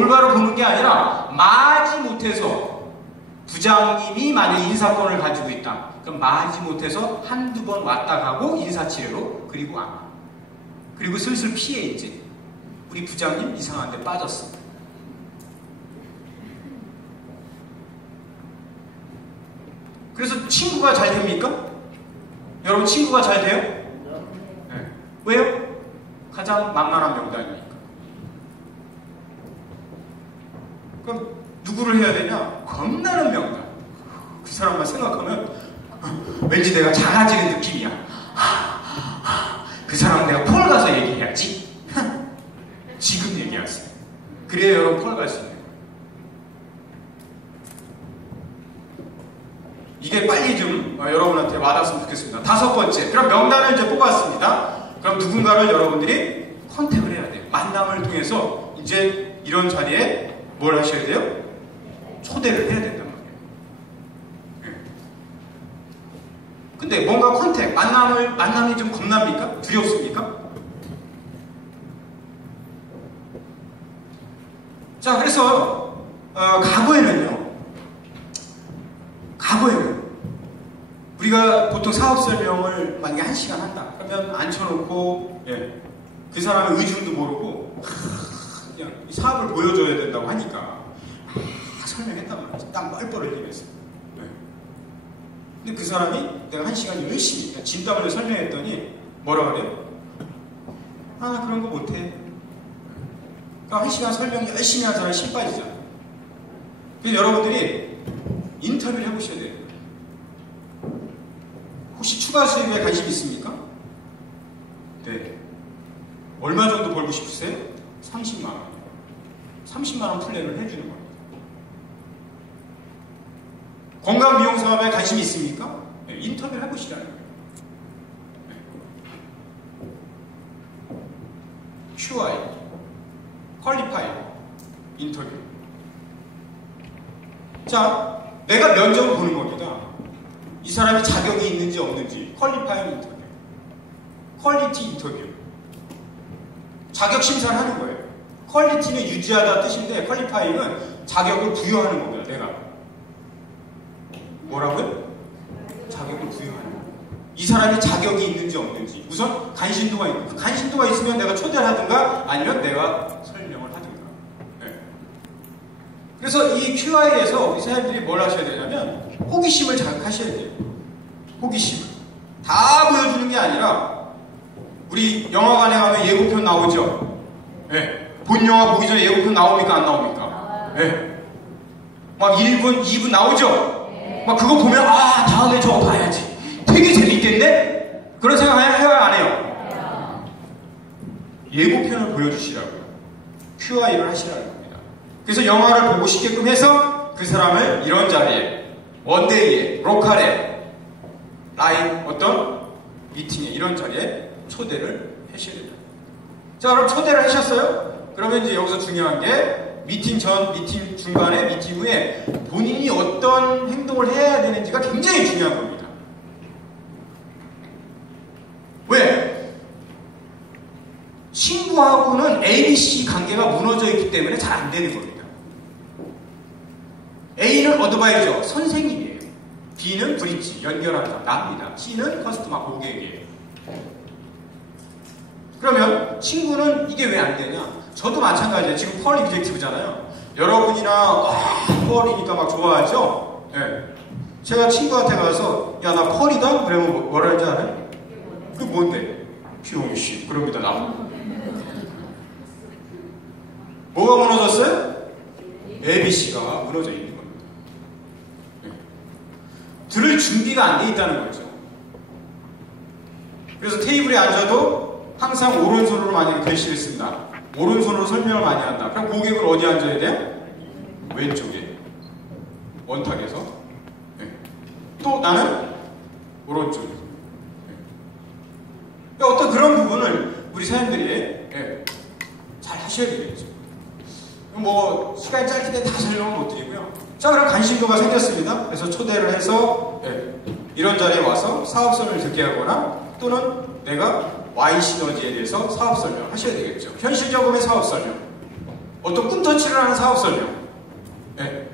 올바로 보는 게 아니라 마지못해서 부장님이 만약 인사권을 가지고 있다. 그럼 마지못해서 한두 번 왔다 가고 인사치레로 그리고 안 와. 그리고 슬슬 피해 이제. 우리 부장님 이상한 데 빠졌어. 그래서 친구가 잘 됩니까? 여러분 친구가 잘 돼요? 네. 왜요? 가장 만만한 명단이니까. 그럼 누구를 해야 되냐? 겁나는 명단. 그 사람만 생각하면 왠지 내가 작아지는 느낌이야. 그 사람 내가 폴 가서 얘기해야지. 지금 얘기하세요. 그래야 여러분 폴 갈 수 있는 거예요. 이게 빨리 좀 여러분한테 와닿았으면 좋겠습니다. 5번째. 그럼 명단을 이제 뽑았습니다. 그럼 누군가를 여러분들이 컨택을 해야 돼요. 만남을 통해서 이제 이런 자리에 뭘 하셔야 돼요? 초대를 해야 된단 말이에요. 근데 뭔가 컨택, 만남이 좀 겁납니까? 두렵습니까? 자, 그래서 과거에는 우리가 보통 사업 설명을 만약에 1시간 한다. 그러면 앉혀놓고 그 사람의 의중도 모르고 그냥 이 사업을 보여줘야 된다고 하니까 설명했단 말이지. 땀 뻘뻘 흘리면서. 근데 그 사람이 내가 1시간 열심히 진땀 흘려 설명했더니 뭐라 그래요? 그런 거 못해. 그러니까 1시간 설명 열심히 한 사람이 심 빠지잖아. 그래서 여러분들이 인터뷰를 해보셔야 돼요. 혹시 추가 수입에 관심 있습니까? 네. 얼마 정도 벌고 싶으세요? 30만원. 30만원 플랜을 해주는 겁니다. 건강미용 사업에 관심 있습니까? 네. 인터뷰를 해보시라는 거예요. 네. QI. 퀄리파이. 인터뷰. 자, 내가 면접을 보는 겁니다. 이 사람이 자격이 있는지 없는지. 퀄리파잉 인터뷰. 퀄리티 인터뷰. 자격 심사를 하는 거예요. 퀄리티는 유지하다 뜻인데 퀄리파잉은 자격을 부여하는 겁니다. 내가. 뭐라고요? 자격을 부여하는 거예요. 이 사람이 자격이 있는지 없는지. 우선 간신도가 있는 거예요. 간신도가 있으면 내가 초대를 하든가 아니면 내가 설명을 하든가. 네. 그래서 이 QI에서 이 사람들이 뭘 하셔야 되냐면 호기심을 자극하셔야 돼요. 호기심을. 다 보여주는 게 아니라 우리 영화관에 가면 예고편 나오죠? 네. 본 영화 보기 전에 예고편 나옵니까? 안 나옵니까? 네. 막 1분, 2분 나오죠? 막 그거 보면 다음에 저거 봐야지. 되게 재밌겠네? 그런 생각 해요? 안 해요? 예고편을 보여주시라고요. QI를 하시라는 겁니다. 그래서 영화를 보고 싶게끔 해서 그 사람을 이런 자리에 원데이에, 로컬에, 라이브 어떤 미팅에 이런 자리에 초대를 하셔야 됩니다. 자, 그럼 초대를 하셨어요? 그러면 이제 여기서 중요한 게 미팅 전, 미팅 중간에, 미팅 후에 본인이 어떤 행동을 해야 되는지가 굉장히 중요한 겁니다. 왜? 친구하고는 ABC 관계가 무너져 있기 때문에 잘 안 되는 겁니다. A는 어드바이저, 선생님이에요. B는 브릿지, 연결한다, 납니다. C는 커스터머, 고객이에요. 그러면 친구는 이게 왜 안 되냐? 저도 마찬가지예요. 지금 펄 익젝티브잖아요. 여러분이나 펄이니까 막 좋아하죠? 네. 제가 친구한테 가서 야, 나 펄이다? 그러면 뭐라 하는지 알아요? 그게 뭔데? 비용씨. 그럽니다. 나. 뭐가 무너졌어요? ABC가 무너져 있는 겁니다. 네. 들을 준비가 안 돼 있다는 거죠. 그래서 테이블에 앉아도 항상 오른손으로 만약에 글씨를 쓴다. 오른손으로 설명을 많이 한다. 그럼 고객은 어디 앉아야 돼요? 왼쪽에. 원탁에서. 네. 또 나는 오른쪽에. 네. 그러니까 어떤 그런 부분을 우리 사람들이 잘 하셔야 되겠죠. 뭐 시간이 짧기 때문에 다 설명은 못 드리고요. 자, 그럼 관심도가 생겼습니다. 그래서 초대를 해서 이런 자리에 와서 사업 설명을 듣게 하거나 또는 내가 Y 시너지에 대해서 사업 설명을 하셔야 되겠죠. 현실적음의 사업 설명. 어떤 꿈터치를 하는 사업 설명. 예.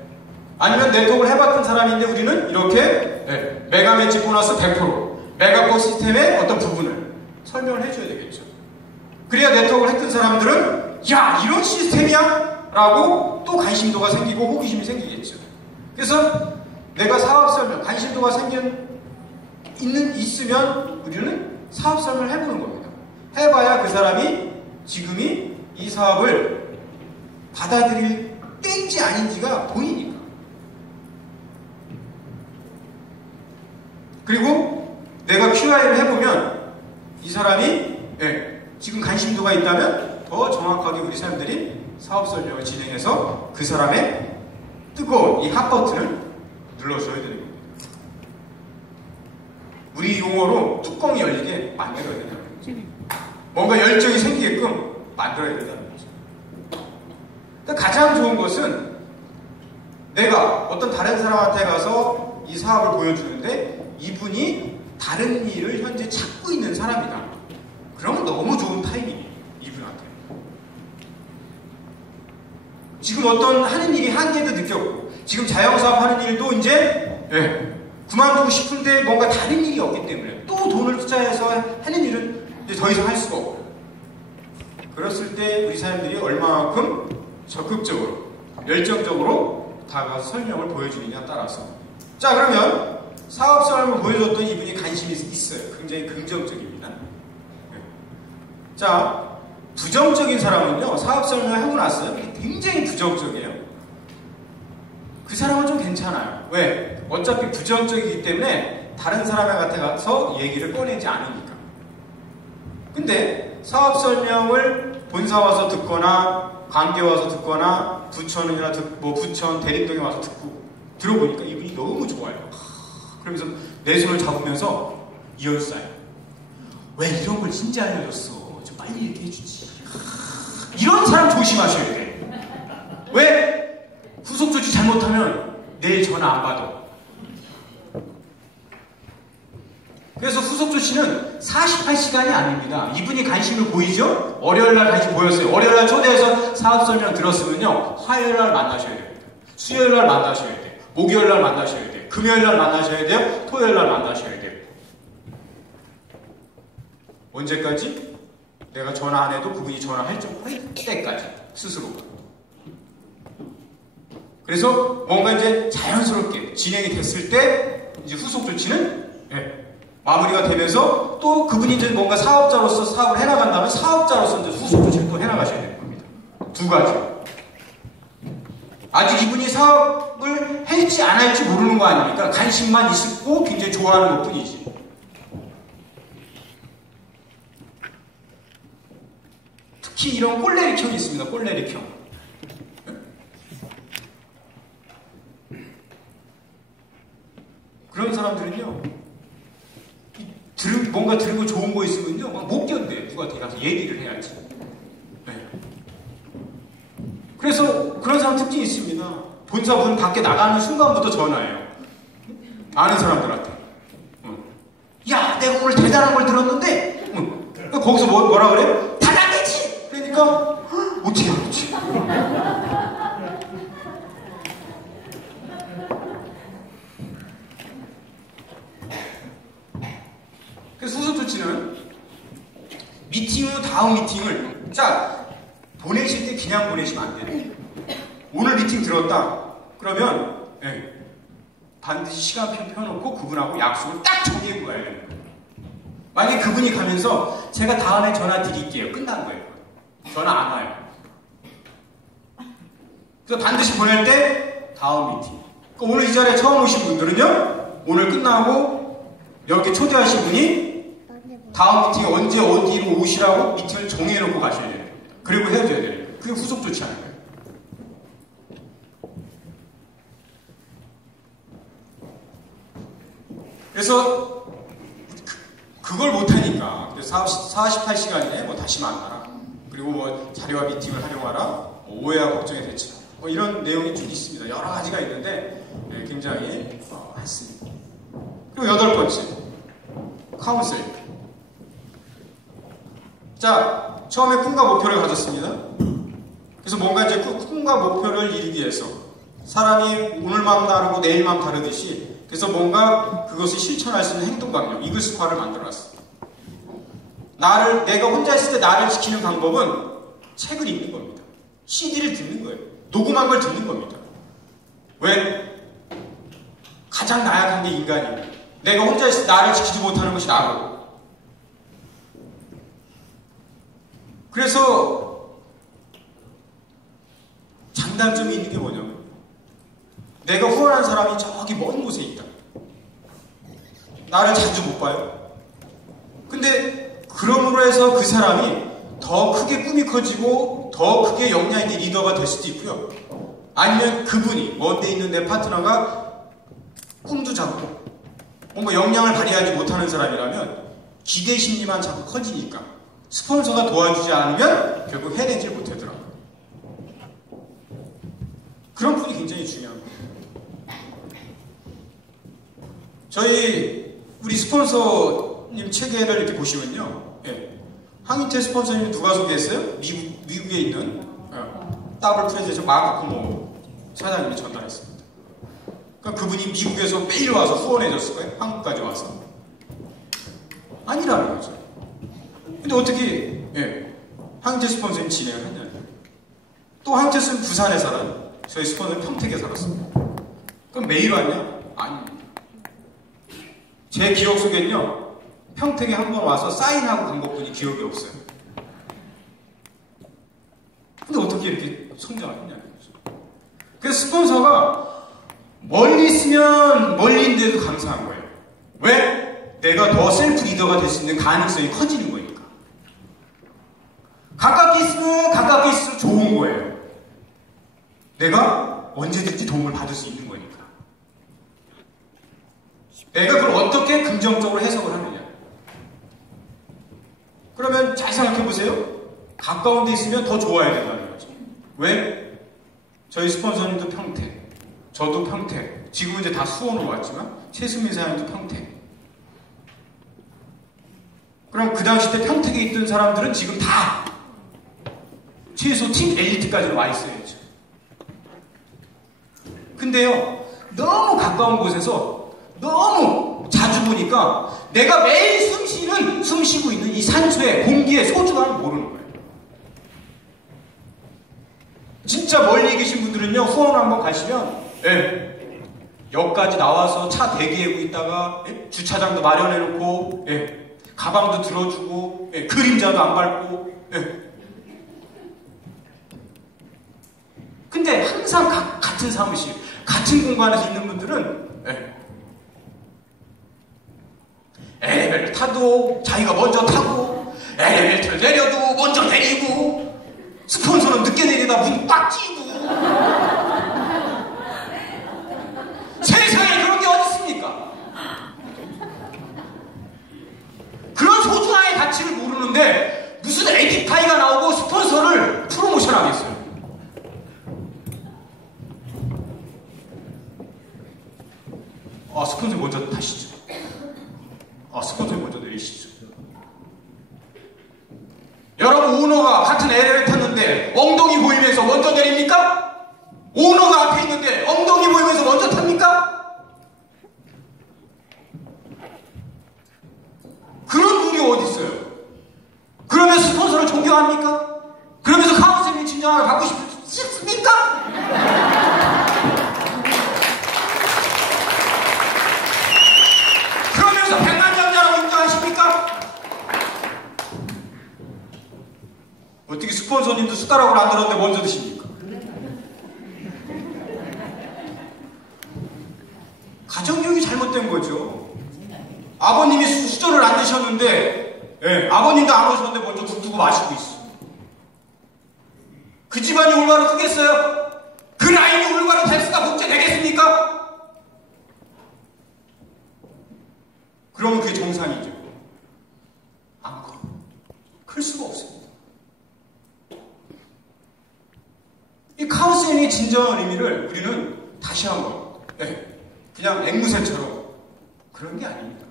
아니면 네트워크를 해봤던 사람인데 우리는 이렇게 예. 메가매치 보너스 100%, 메가버 시스템의 어떤 부분을 설명을 해줘야 되겠죠. 그래야 네트워크를 했던 사람들은 야 이런 시스템이야? 라고 또 관심도가 생기고 호기심이 생기겠죠. 그래서 내가 사업 설명, 관심도가 있으면 우리는 사업 설명을 해보는 겁니다. 해봐야 그 사람이 지금이 이 사업을 받아들일 때인지 아닌지가 보이니까. 그리고 내가 QI를 해보면 이 사람이 지금 관심도가 있다면 더 정확하게 우리 사람들이 사업 설명을 진행해서 그 사람의 뜨거운 이 핫 버튼을 눌러줘야 되는 겁니다. 우리 용어로 뚜껑이 열리게 만들어야 된다는 거죠. 뭔가 열정이 생기게끔 만들어야 된다는 거죠. 그러니까 가장 좋은 것은 내가 어떤 다른 사람한테 가서 이 사업을 보여주는데 이분이 다른 일을 현재 찾고 있는 사람이다. 그러면 너무 좋은 타이밍이에요. 이분한테. 지금 어떤 하는 일이 한계도 느꼈고 지금 자영사업 하는 일도 이제 그만두고 싶은데 뭔가 다른 일이 없기 때문에 또 돈을 투자해서 하는 일은 이제 더 이상 할 수가 없고 그랬을 때 우리 사람들이 얼마만큼 적극적으로 열정적으로 다가가서 설명을 보여주느냐에 따라서 자 그러면 사업 설명을 보여줬던 이분이 관심이 있어요. 굉장히 긍정적입니다. 자 부정적인 사람은요 사업 설명을 하고 났어요. 굉장히 부정적이에요. 그 사람은 좀 괜찮아요. 왜? 어차피 부정적이기 때문에 다른 사람한테 가서 얘기를 꺼내지 않으니까. 근데 사업 설명을 본사 와서 듣거나 관계 와서 듣거나 부천이나 부천 대림동에 와서 들어보니까 이분이 너무 좋아요. 그러면서 내 손을 잡으면서 이어싸요. 왜 이런 걸 진짜 알려줬어? 좀 빨리 얘기해 주지. 이런 사람 조심하셔야 돼. 왜? 후속 조치 잘못하면 내일 전화 안 받아. 그래서 후속 조치는 48시간이 아닙니다. 이분이 관심을 보이죠? 월요일날 관심 보였어요. 월요일날 초대해서 사업 설명 들었으면요. 화요일날 만나셔야 됩니다. 수요일날 만나셔야 돼요. 목요일날 만나셔야 돼요. 금요일날 만나셔야 돼요. 토요일날 만나셔야 돼요. 언제까지? 내가 전화 안 해도 그분이 전화할 때까지 스스로. 그래서 뭔가 이제 자연스럽게 진행이 됐을 때 이제 후속 조치는 마무리가 되면서 또 그분이 이제 뭔가 사업자로서 사업을 해나간다면 사업자로서 이제 후속 조치를 또 해나가셔야 되는 겁니다. 두 가지. 아직 이분이 사업을 할지 안 할지 모르는 거 아닙니까? 관심만 있고 굉장히 좋아하는 것 뿐이지. 특히 이런 꼴레리형이 있습니다. 꼴레리형. 그런 사람들은요, 뭔가 들고 좋은 거 있으면요, 막 못 견뎌요. 누구한테 가서 얘기를 해야지. 그래서 그런 사람 특징이 있습니다. 본사분 밖에 나가는 순간부터 전화해요. 아는 사람들한테. 야, 내가 오늘 대단한 걸 들었는데, 거기서 뭐라 그래? 달라내지! 그러니까, 어떻게 하지? 그래서 후속 조치는 미팅 후 다음 미팅을 보내실 때 그냥 보내시면 안 돼요. 오늘 미팅 들었다. 그러면 반드시 시간표 펴놓고 그분하고 약속을 딱 정해고 가야 돼요. 만약에 그분이 가면서 제가 다음에 전화 드릴게요. 끝난 거예요. 전화 안 와요. 그래서 반드시 보낼 때 다음 미팅. 그러니까 오늘 이 자리에 처음 오신 분들은요. 오늘 끝나고 여기 초대하신 분이 다음 미팅에 언제 어디로 오시라고 미팅을 정해놓고 가셔야 돼요. 그리고 헤어져야 돼요. 그게 후속 조치하는 거예요. 그래서 그걸 못하니까 48시간에 뭐 다시 만나라. 그리고 뭐 자료와 미팅을 활용하라. 오해와 걱정의 대처. 뭐 이런 내용이 쭉 있습니다. 여러 가지가 있는데 굉장히 많습니다. 그리고 8번째 카운셀링. 자, 처음에 꿈과 목표를 가졌습니다. 그래서 뭔가 이제 꿈과 목표를 이루기 위해서 사람이 오늘 마음 다르고 내일 마음 다르듯이 그래서 뭔가 그것을 실천할 수 있는 행동 강령, 이글스파를 만들어놨어요. 내가 혼자 있을 때 나를 지키는 방법은 책을 읽는 겁니다. CD를 듣는 거예요. 녹음한 걸 듣는 겁니다. 왜? 가장 나약한 게 인간이에요. 내가 혼자 있을 때 나를 지키지 못하는 것이 나고. 그래서 장단점이 있는 게 뭐냐면 내가 후원한 사람이 저기 먼 곳에 있다. 나를 자주 못 봐요. 근데 그러므로 해서 그 사람이 더 크게 꿈이 커지고 더 크게 역량 있는 리더가 될 수도 있고요. 아니면 그분이 먼데 있는 내 파트너가 꿈도 작고 뭔가 역량을 발휘하지 못하는 사람이라면 기대심리만 자꾸 커지니까 스폰서가 도와주지 않으면 결국 해내질 못하더라고요. 그런 분이 굉장히 중요한 거예요. 우리 스폰서님 체계를 이렇게 보시면요. 예. 황인태 스폰서님이 누가 소개했어요? 미국에 있는 더블 프레젠션 마크 코모 사장님이 전달했습니다. 그러니까 그분이 미국에서 매일 와서 후원해줬을 거예요? 한국까지 와서. 아니라는 거죠. 근데 어떻게 황인태 스폰서님 진행을 했냐면 또 황인태 스폰서는 부산에 살아요. 저희 스폰서는 평택에 살았습니다. 그럼 매일 왔냐? 아닙니다. 제 기억 속엔요, 평택에 한 번 와서 사인하고 간 것뿐이 기억이 없어요. 근데 어떻게 이렇게 성장을 했냐는 거죠. 그래서 스폰서가 멀리 있으면 멀리인데도 감사한 거예요. 왜? 내가 더 셀프 리더가 될 수 있는 가능성이 커지는 거니까. 가깝게 있으면 가깝게 있을수록 좋은 거예요. 내가 언제든지 도움을 받을 수 있는 거니까. 내가 그걸 어떻게 긍정적으로 해석을 하느냐. 그러면 잘 생각해 보세요. 가까운 데 있으면 더 좋아야 된다는 거죠. 왜? 저희 스폰서님도 평택, 저도 평택, 지금은 이제 다 수원으로 왔지만 최수민 사장님도 평택. 그럼 그 당시 때 평택에 있던 사람들은 지금 다 최소 팀 엘리트까지 와 있어야죠. 근데요, 너무 가까운 곳에서 너무 자주 보니까 내가 매일 숨 쉬고 있는 이 산소의 공기의 소중함을 모르는 거예요. 진짜 멀리 계신 분들은요, 후원 한번 가시면 역까지 나와서 차 대기하고 있다가 주차장도 마련해놓고 가방도 들어주고 그림자도 안 밟고 근데 항상 같은 사무실, 같은 공간에서 있는 분들은 엘리베이터 타도 자기가 먼저 타고 엘리베이터를 내려도 먼저 내리고 스폰서는 늦게 내리다 문 꽉 찌고 세상에 그런 게 어디 있습니까? 그런 소중함의 가치를 모르는데 무슨 에디파이가 나오고 스폰서를 프로모션 하겠어요. 스폰서 먼저 타시죠. 스폰서 먼저 내리시죠. 여러분, 오너가 같은 엘리베이터를 탔는데 엉덩이 보이면서 먼저 내립니까? 오너가 앞에 있는데 엉덩이 보이면서 먼저 탑니까? 그런 분이 어디 있어요? 그러면 스폰서를 존경합니까? 그러면서 카운셀링 진정을 받고 싶습니까? 그러면서 백만장자라고 인정하십니까? 어떻게 스폰서님도 숟가락으로 안 들었는데 먼저 드십니까? 가정교육이 잘못된 거죠. 아버님이 수저를 안 드셨는데 아버님도 안 오셨는데 먼저 국 두고 마시고 있어. 그 집안이 올바로 크겠어요? 그 라인이 올바로 될 수가 복제되겠습니까? 그러면 그게 정상이죠. 안 커. 클 수가 없습니다. 이 카운셀링의 진정한 의미를 우리는 다시 한번 그냥 앵무새처럼 그런 게 아닙니다.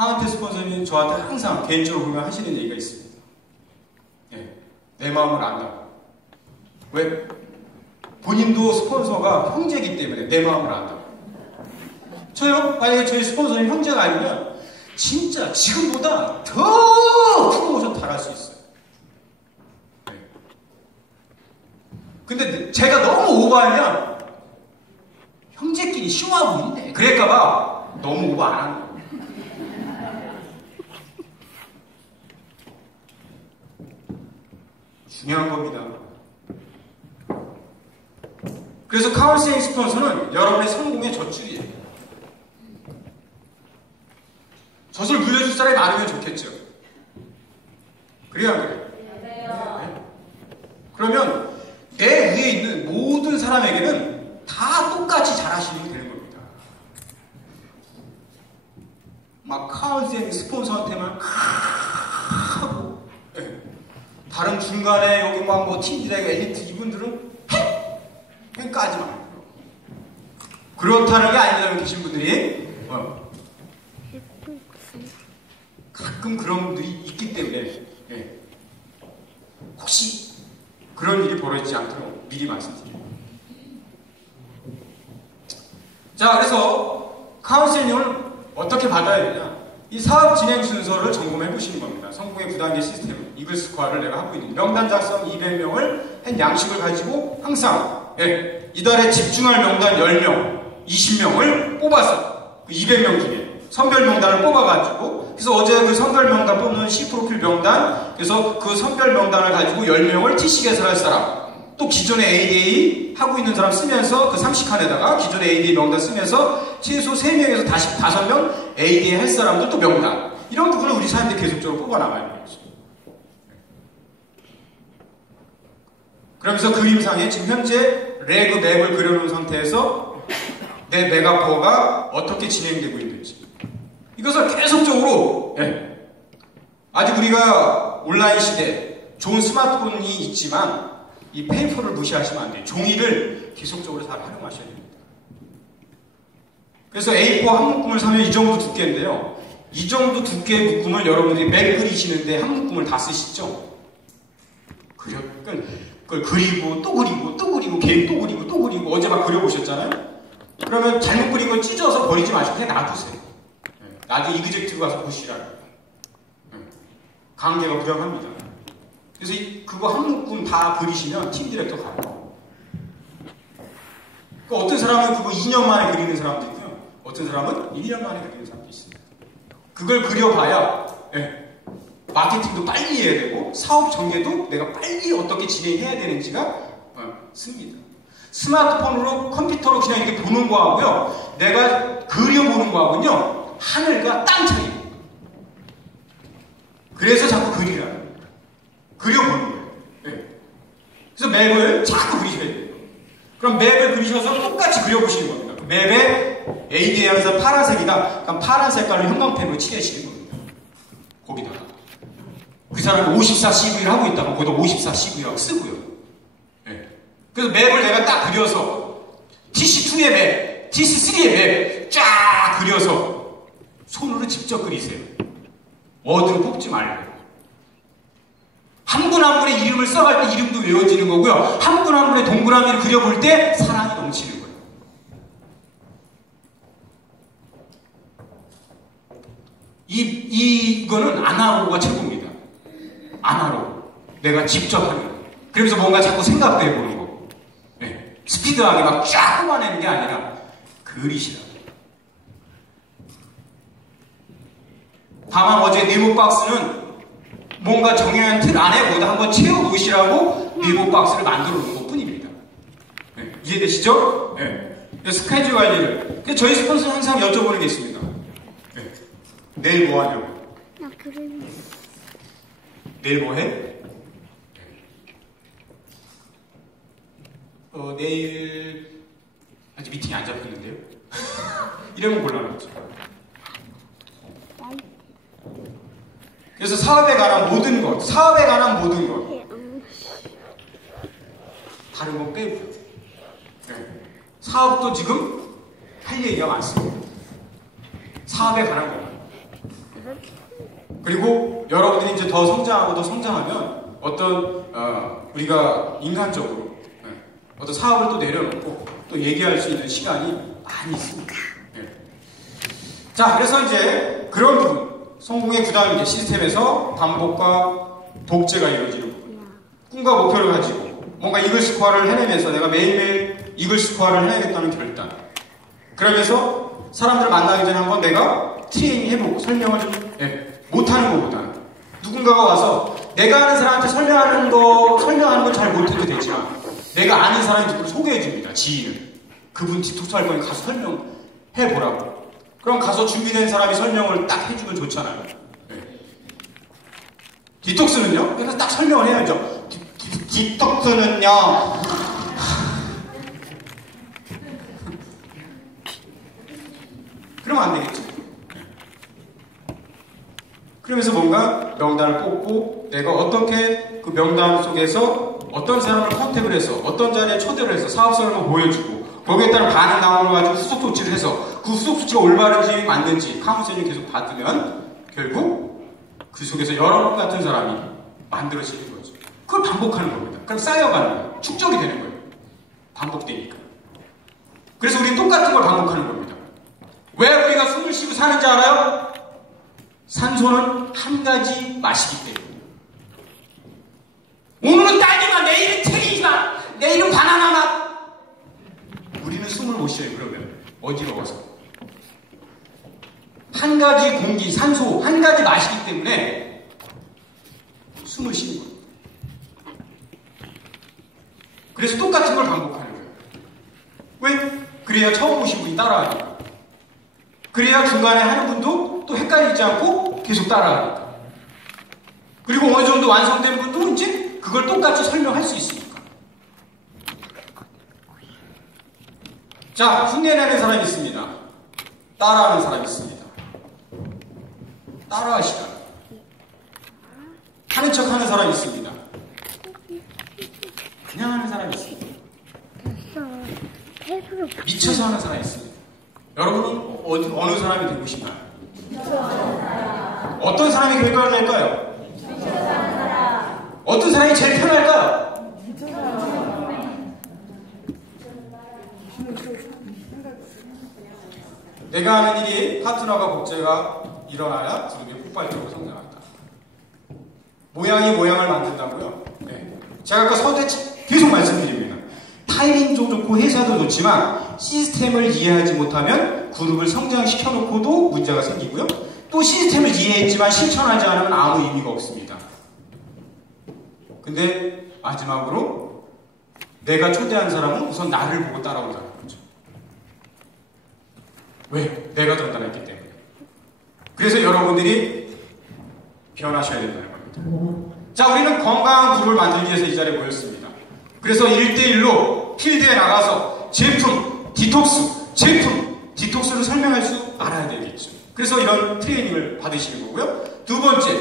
하한테 스폰서님 저한테 항상 개인적으로 보면 하시는 얘기가 있습니다. 예, 내 마음을 안다고. 왜? 본인도 스폰서가 형제이기 때문에 내 마음을 안다고. 저요? 만약에 저희 스폰서님 형제가 아니면 진짜 지금보다 더 프로모션 잘할 수 있어요. 네. 근데 제가 너무 오버하면 형제끼리 쇼하고 있네. 그럴까봐 너무 오버 안 하는 거예요. 중요한 겁니다. 그래서 카운셀링 스폰서는 여러분의 성공의 젖줄이에요. 젖을 물려줄 사람이 많으면 좋겠죠. 그래야 그래요. 네. 그러면 내 위에 있는 모든 사람에게는 다 똑같이 잘하시면 되는 겁니다. 막 카운셀링 스폰서한테만 하고, 네. 다른 중간에 여기 막 뭐 팀들에게 엘리트 이분들은 까지 말고. 그렇다는 게 아니라면 계신 분들이 가끔 그런 분들이 있기 때문에 예. 혹시 그런 일이 벌어지지 않도록 미리 말씀드립니다. 자, 그래서 카운셀링을 어떻게 받아야 되냐? 이 사업 진행 순서를 점검해 보시는 겁니다. 성공의 9단계 시스템, 이글스코어를 내가 하고 있는 명단 작성 200명을 한 양식을 가지고 항상 예, 이달에 집중할 명단 10명, 20명을 뽑아서 그 200명 중에 선별 명단을 뽑아가지고 그래서 어제 그 선별 명단 뽑는 C프로필 명단 그래서 그 선별 명단을 가지고 10명을 TC 개설할 사람 또 기존에 ADA 하고 있는 사람 쓰면서 그 30칸에다가 기존에 ADA 명단 쓰면서 최소 3명에서 다시 5명 ADA 할 사람들 또 명단 이런 부분을 우리 사람들이 계속적으로 뽑아나가야 되겠죠. 그러면서 그림상에 지금 현재 레그 맵을 그려놓은 상태에서 내 메가포가 어떻게 진행되고 있는지 이것을 계속적으로 예. 아직 우리가 온라인 시대 좋은 스마트폰이 있지만 이 페이퍼를 무시하시면 안 돼요. 종이를 계속적으로 잘 활용하셔야 됩니다. 그래서 A4 한 묶음을 사면 이 정도 두께인데요. 이 정도 두께의 묶음을 여러분들이 맵 그리시는데 한 묶음을 다 쓰시죠? 그걸 그리고 또 그리고 또 그리고 계획 또 그리고 또 그리고 어제 막 그려보셨잖아요? 그러면 잘못 그린 걸 찢어서 버리지 마시고 그냥 놔두세요. 나중에 이그젝트로 가서 보시라고. 관계가 불안합니다. 그래서 그거 한 묶음 다 그리시면 팀 디렉터 가요. 그러니까 어떤 사람은 그거 2년 만에 그리는 사람도 있고요. 어떤 사람은 1년 만에 그리는 사람도 있습니다. 그걸 그려봐야 예, 마케팅도 빨리 해야 되고 사업 전개도 내가 빨리 어떻게 진행해야 되는지가 씁니다. 스마트폰으로 컴퓨터로 그냥 이렇게 보는 거하고요. 내가 그려보는 거하고요. 하늘과 땅 차이입니다. 그래서 자꾸 그리라는 그려보는 거예요. 네. 그래서 맵을 자꾸 그리셔야 돼요. 그럼 맵을 그리셔서 똑같이 그려보시는 겁니다. 그 맵에 ADA에서 파란색이다. 그럼 파란 색깔로 형광펜으로 칠해시는 겁니다. 거기다가. 그 사람이 54CV를 하고 있다면 거기다 54CV라고 쓰고요. 네. 그래서 맵을 내가 딱 그려서 TC2의 맵, TC3의 맵 쫙 그려서 손으로 직접 그리세요. 워드로 뽑지 말고. 한 분 한 분의 이름을 써갈 때 이름도 외워지는 거고요. 한 분 한 분의 동그라미를 그려볼 때 사랑이 넘치는 거예요. 이거는 아날로그가 최고입니다. 아날로그. 내가 직접 하는 거. 그러면서 뭔가 자꾸 생각도 해보는 거. 네. 스피드하게 막 쫙 뽑아내는 게 아니라 그리시라고. 다만 어제 네모 박스는 뭔가 정해한 틀 안에 뭐다 한번 채워보시라고 네모 박스를 만들어 놓은 것 뿐입니다. 네. 이해되시죠? 네. 스케줄 관리를. 저희 스폰서는 항상 여쭤보는 게 있습니다. 네. 내일 뭐 하냐고. 나 그림. 내일 뭐 해? 내일 아직 미팅이 안 잡혔는데요? 이러면 곤란하죠. 그래서 사업에 관한 모든 것, 사업에 관한 모든 것 다른 거 빼고요. 네. 사업도 지금 할 얘기가 많습니다. 사업에 관한 것. 그리고 여러분들이 이제 더 성장하고 더 성장하면 어떤 우리가 인간적으로 어떤 사업을 또 내려놓고 또 얘기할 수 있는 시간이 많이 있습니다. 자, 그래서 이제 그런 부분, 성공의 9단계 시스템에서 반복과 독재가 이루어지는 부분, 꿈과 목표를 가지고 뭔가 이글 스코어를 해내면서 내가 매일매일 이글 스코어를 해내겠다는 결단. 그러면서 사람들을 만나기 전에 한번 내가 트레이닝 해보고 설명을 좀 못하는 것보다 누군가가 와서 내가 아는 사람한테 설명하는 건 잘 못해도 되지만 내가 아는 사람이 누구를 소개해줍니다. 지인을. 그분 디톡스 할 거니까 가서 설명해보라고. 그럼 가서 준비된 사람이 설명을 딱 해주면 좋잖아요. 디톡스는요? 그래서 딱 설명을 해야죠. 디톡스는요. 그러면 안 되겠죠. 그러면서 뭔가 명단을 뽑고 내가 어떻게 그 명단 속에서 어떤 사람을 컨택을 해서 어떤 자리에 초대를 해서 사업성을 한번 보여주고 거기에 따른 반응 나오는 걸 가지고 후속 조치를 해서 그 후속 조치가 올바른지 맞는지 카운셀링 계속 받으면 결국 그 속에서 여러분 같은 사람이 만들어지는 거죠. 그걸 반복하는 겁니다. 그럼 쌓여가는 거예요. 축적이 되는 거예요. 반복되니까. 그래서 우리는 똑같은 걸 반복하는 겁니다. 왜 우리가 숨을 쉬고 사는지 알아요? 산소는 한 가지 마시기 때문에. 오늘은 딸기맛, 내일은 체리맛, 내일은 바나나 맛. 우리는 숨을 못 쉬어요. 그러면 어지러워서. 한 가지 공기, 산소 한 가지 마시기 때문에 숨을 쉬는 거예요. 그래서 똑같은 걸 반복하는 거예요. 왜? 그래야 처음 오신 분이 따라하니까. 그래야 중간에 하는 분도 또 헷갈리지 않고 계속 따라하니까. 그리고 어느 정도 완성된 분도 이제 그걸 똑같이 설명할 수 있으니까. 자, 흉내내는 사람이 있습니다. 따라하는 사람이 있습니다. 따라하시다. 하는 척 하는 사람이 있습니다. 그냥 하는 사람이 있습니다. 미쳐서 하는 사람이 있습니다. 여러분은 어느 사람이 되고 싶나요? 어떤 사람이 결과를 낼까요? 어떤 사람이 제일 편할까요? 내가 하는 일이 파트너가 복제가 일어나야 그룹이 폭발적으로 성장한다. 모양이 모양을 만든다고요? 네. 제가 아까 서두에 계속 말씀드립니다. 타이밍도 좋고 회사도 좋지만 시스템을 이해하지 못하면 그룹을 성장시켜놓고도 문제가 생기고요. 또 시스템을 이해했지만 실천하지 않으면 아무 의미가 없습니다. 근데 마지막으로 내가 초대한 사람은 우선 나를 보고 따라오자는 거죠. 왜? 내가 전달했기 때문에. 그래서 여러분들이 변하셔야 된다는 겁니다. 자, 우리는 건강한 그룹을 만들기 위해서 이 자리에 모였습니다. 그래서 1대1로 필드에 나가서 제품, 디톡스를 설명할 수 알아야 되겠죠. 그래서 이런 트레이닝을 받으시는 거고요. 두 번째,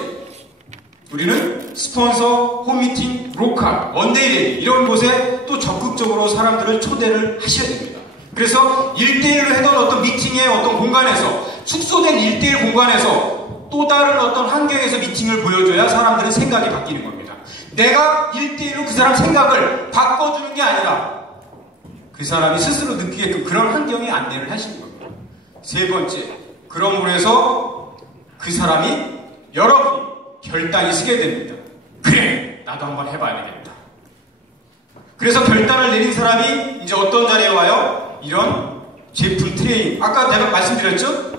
우리는 스폰서, 홈미팅, 로컬, 원데이 이런 곳에 또 적극적으로 사람들을 초대를 하셔야 됩니다. 그래서 1대1로 해던 어떤 미팅의 어떤 공간에서, 축소된 1대1 공간에서 또 다른 어떤 환경에서 미팅을 보여줘야 사람들은 생각이 바뀌는 겁니다. 내가 1대1로 그 사람 생각을 바꿔주는 게 아니라 그 사람이 스스로 느끼게끔 그런 환경에 안내를 하시는 겁니다. 세 번째, 그러므로 해서 그 사람이 여러분이 결단이 서게 됩니다. 그래, 나도 한번 해봐야 되겠다. 그래서 결단을 내린 사람이 이제 어떤 자리에 와요? 이런 제품 트레이닝. 아까 내가 말씀드렸죠?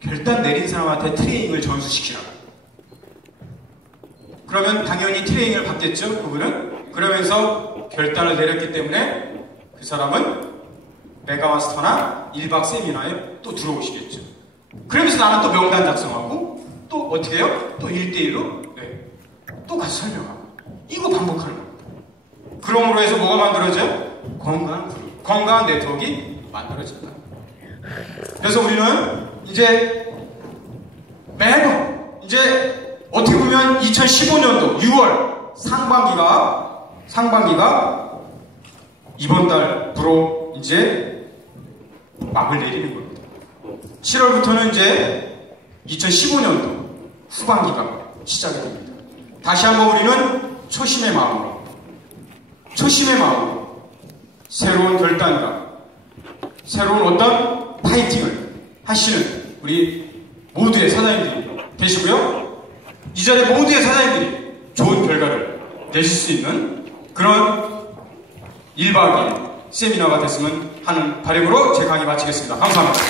결단 내린 사람한테 트레이닝을 전수시키라고. 그러면 당연히 트레이닝을 받겠죠? 그분은? 그러면서 결단을 내렸기 때문에 그 사람은 메가마스터나 1박 세미나에 또 들어오시겠죠. 그러면서 나는 또 명단 작성하고 또 어떻게 해요? 또 1대1로 또 가서 설명하고. 이거 반복하는 겁니다. 그럼으로 해서 뭐가 만들어져요? 건강한 그룹, 건강한 네트워크가 만들어진다. 그래서 우리는 이제 매번 이제 어떻게 보면 2015년도 6월 상반기가 이번 달부로 이제 막을 내리는 겁니다. 7월부터는 이제 2015년도 후반기가 시작이 됩니다. 다시 한번 우리는 초심의 마음으로 새로운 결단과 새로운 어떤 파이팅을 하시는 우리 모두의 사장님들이 되시고요. 이 자리에 모두의 사장님들이 좋은 결과를 내실 수 있는 그런 1박 2일 세미나가 됐으면 하는 바람으로 제 강의 마치겠습니다. 감사합니다.